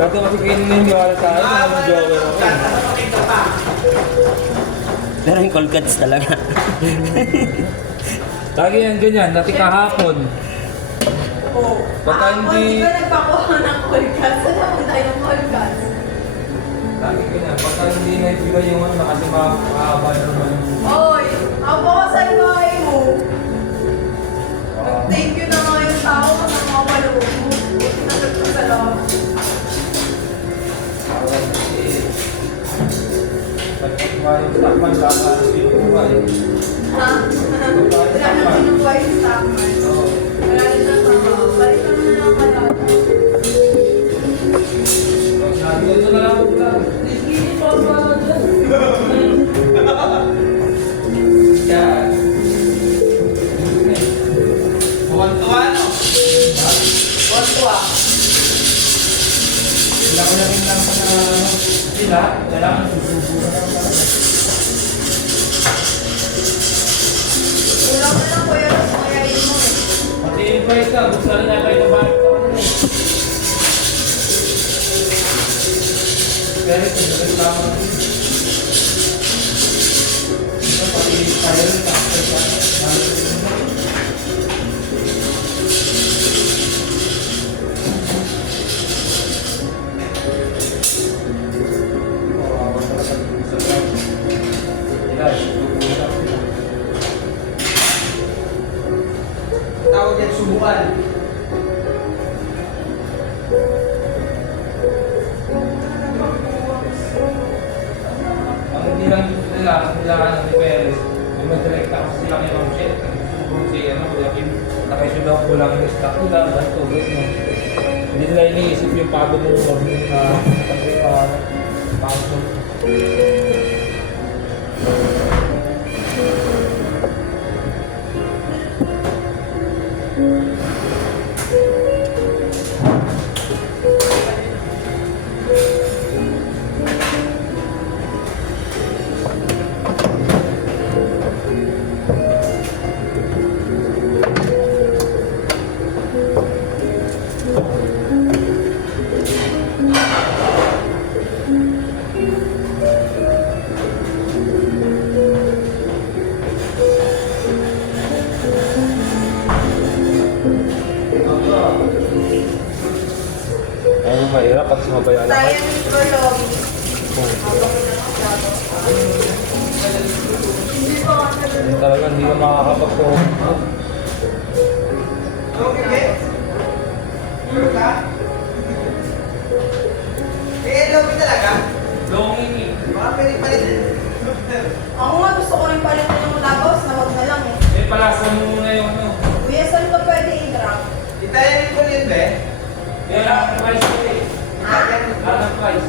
Dati kasi kayo naniniwala sa akin, ang joker ako. Pero yung cold cuts talaga. Lagi yan ganyan, dati kahapon. Oo. Pagka hindi... Di ba nagpakuha ng cold cuts? Saan naman tayo ng cold cuts? Lagi ganyan, pagka hindi naibigay yung ano, kasi makakaba naman. Oy, ako ka sa ibahay mo. Thank you na nga yung tao na nakapaloob mo. Buti na nagpasalamat. Pagkakwa yung stockman, kakasin ko ba eh. Ha? Wala na pinubuhay yung stockman. Wala rin na tama. Balik naman na lang kalata. Nandito na lang ako lang. Hindi pa ako ba dyan? Yan. Tuwan-tuwa, no? Tuwan-tuwa. Sila ko na rin lang sa sila, kailangan susubo na lang talaga. Ulang na lang kuya Ros, mayayin mo eh. Pati yung price ka, gusto na nga kayo mabalik ka na eh. Pero ito, nagreklamo na rin. Ito, pati tayo rin, takasay ka. Malit rin mo. Tawag yan, subukan. Ang hindi lang nila, kailangan ng Perez. Kung mag-direct ako sila kay Ma'am Shet, nagsusubo si Kuya Kim, nakaisyo daw ko lang yung stock nila, ganito, ganito. Hindi nila iniisip yung pagod ng morning na pangso. Ay, mahirap pag sumabayan na Tayo ng prolog. talaga hindi ka makakapag-tuhog. Okay, Ben? Sure ka? Lobby talaga? Longing eh. Baka pwede palit. Ako nga gusto ko rin palitan yung lagos na wag na lang eh. Eh, palasan mo muna yung ano. Kuya, saan ka pwede i-drop? Italian ko rin, Ben? Kaya lang ang price ko eh. Italian. Lahat ng price.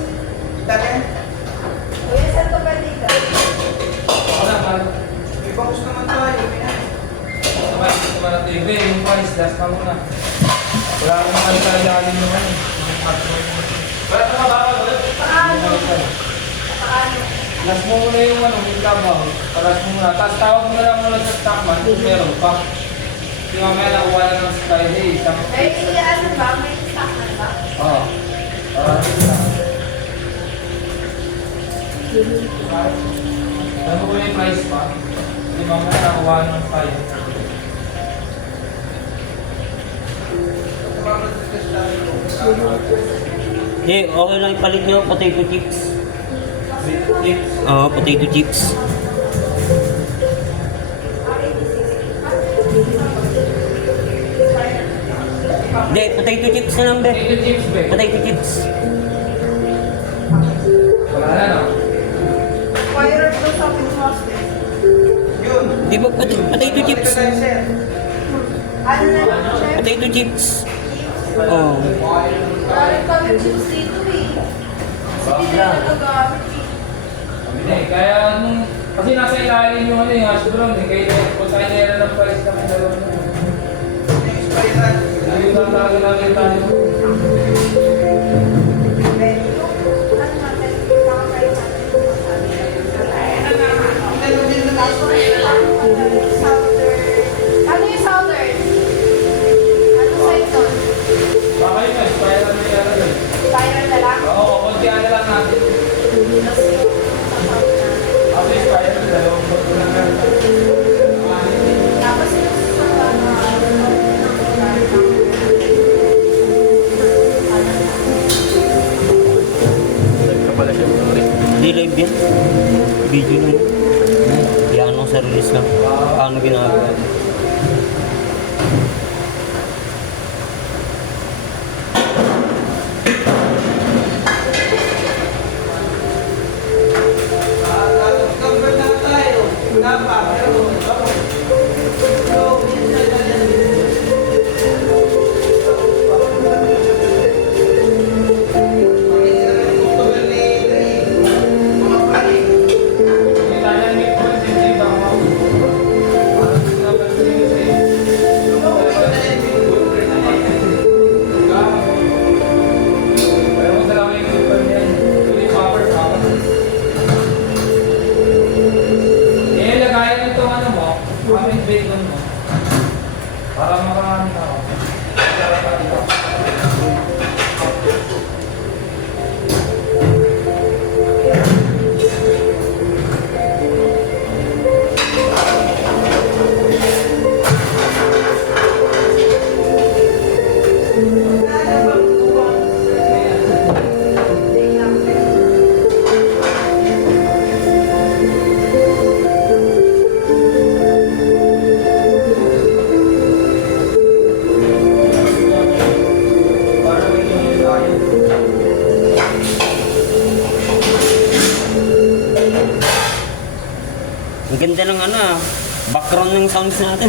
Italian. Kuya, saan ka pwede i-drop? Wala, pala. May bangus naman tayo. Sabay, ito ba natin? Ibe, yung price, last na muna. Wala akong makalikalin naman eh. Wala ka mababa ulit. Paano? Paano? Last mo muna yung ano, yung labaw. Last mo muna. Tapos tawag mo na lang muna sa stockman kung meron pa. Hindi mamaya nakuha na ng style. Hey, isang... May ano ba? May stock na ba? Oo. Alam mo kung yung price pa? Hindi mamaya nakuha na ng style. Eh, okay lang ipalit nyo potato chips. Chips. Oo, potato chips. Hindi, potato chips na lang, be. Potato chips, be. Potato chips. Wala na, no? Di ba potato chips? Tayo, sir. Ano na lang, chef? Potato chips. Chips. Oh. Wala rin kami chips dito eh. Kasi hindi na nagagamit eh. Hindi, kaya nung... Kasi nasa ilalim yung ano yung hash brown eh. Kaya kung saan nila ng palis kami dalawa na. Yung expired. Ayun lang talaga namin tayo. Pero yung ano natin, nakakain natin yung masabi. Ano din na Tapos yung southern. Ano yung southern? Ano side nun? Baka yun, expire na yung ano doon. Spiral na lang? Oo, kontihan na lang natin. Tapos yung sa south na. Ako expire na dalawang boto na nga. Tapos yung sa Hindi live yan. Video lang. Yan ako sa release lang. Paano ginagawa? Convert na tayo. Dapat. Hindi tayo may positive ang mga parang sinabi ko eh. Pero kung talaga yung group pa niyan, tuloy power power. Eh, lagayan ito ano mo, comment bacon mo. Para makarami na ako. Para may kinil tayo. Ang ganda ng ano, background ng sounds natin.